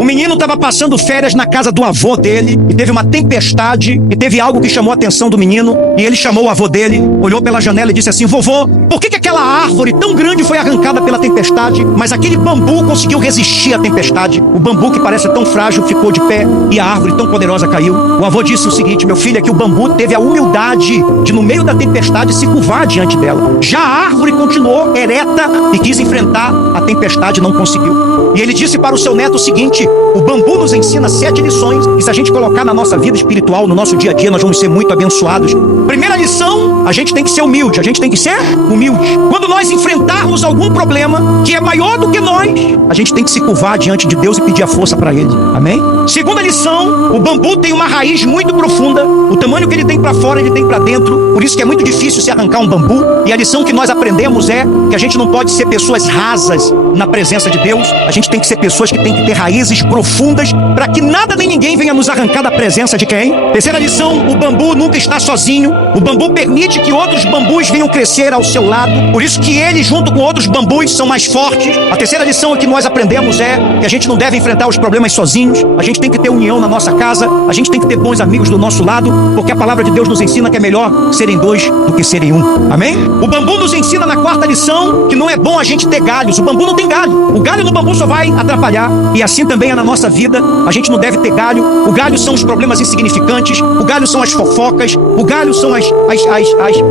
O menino estava passando férias na casa do avô dele e teve uma tempestade e teve algo que chamou a atenção do menino e ele chamou o avô dele, olhou pela janela e disse assim: vovô, por que aquela árvore tão grande foi arrancada pela tempestade, mas aquele bambu conseguiu resistir à tempestade? O bambu que parece tão frágil ficou de pé e a árvore tão poderosa caiu. O avô disse o seguinte: meu filho, é que o bambu teve a humildade de no meio da tempestade se curvar diante dela. Já a árvore continuou ereta e quis enfrentar a tempestade, não conseguiu. E ele disse para o seu neto o seguinte: o bambu nos ensina 7 lições e se a gente colocar na nossa vida espiritual, no nosso dia a dia, nós vamos ser muito abençoados. Primeira lição: a gente tem que ser humilde, a gente tem que ser humilde. Quando nós enfrentarmos algum problema que é maior do que nós, a gente tem que se curvar diante de Deus e pedir a força para Ele. Amém? Segunda lição: o bambu tem uma raiz muito profunda. O tamanho que ele tem para fora, ele tem para dentro. Por isso que é muito difícil se arrancar um bambu. E a lição que nós aprendemos é que a gente não pode ser pessoas rasas na presença de Deus. A gente tem que ser pessoas que têm que ter raízes profundas para que nada nem ninguém venha nos arrancar da presença de quem? Terceira lição: o bambu nunca está sozinho. O bambu permite que outros bambus venham crescer ao seu lado. Por isso que ele, junto com outros bambus, são mais fortes. A terceira lição que nós aprendemos é que a gente não deve enfrentar os problemas sozinhos. A gente tem que ter união na nossa casa. A gente tem que ter bons amigos do nosso lado, porque a palavra de Deus nos ensina que é melhor serem 2 do que serem 1. Amém? O bambu nos ensina na quarta lição que não é bom a gente ter galhos. O bambu não tem galho. O galho no bambu só vai atrapalhar. E assim também é na nossa vida. A gente não deve ter galho. O galho são os problemas insignificantes. O galho são as fofocas. O galho são as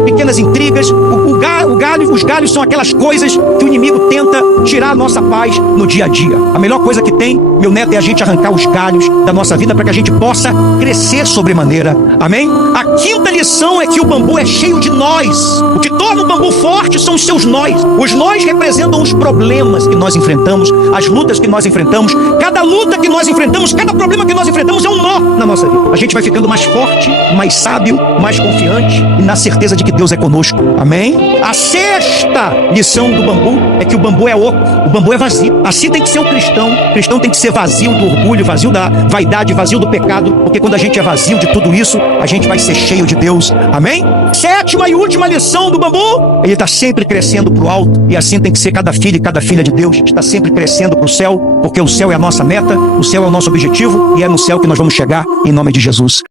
pequenas intrigas. Os galhos são aquelas coisas que o inimigo tenta tirar a nossa paz no dia a dia. A melhor coisa que tem, meu neto, é a gente arrancar os galhos da nossa vida para que a gente possa crescer sobremaneira. Amém? A quinta lição é que o bambu é cheio de nós. O que torna o bambu forte são os seus nós. Os nós representam os problemas que nós enfrentamos, as lutas que nós enfrentamos. Cada luta que nós enfrentamos, cada problema que nós enfrentamos é um nó na nossa vida. A gente vai ficando mais forte, mais sábio, mais confiante e na certeza de que Deus é conosco. Amém? A sexta lição do bambu é que o bambu é oco, o bambu é vazio. Assim tem que ser o cristão. O cristão tem que ser vazio do orgulho, vazio da vaidade, vazio do pecado, porque quando a gente é vazio de tudo isso, a gente vai ser cheio de Deus. Amém? Sétima e última lição do bambu: ele está sempre crescendo para o alto, e assim tem que ser cada filho e cada filha de Deus. Está sempre crescendo para o céu, porque o céu é a nossa meta, o céu é o nosso objetivo, e é no céu que nós vamos chegar, em nome de Jesus.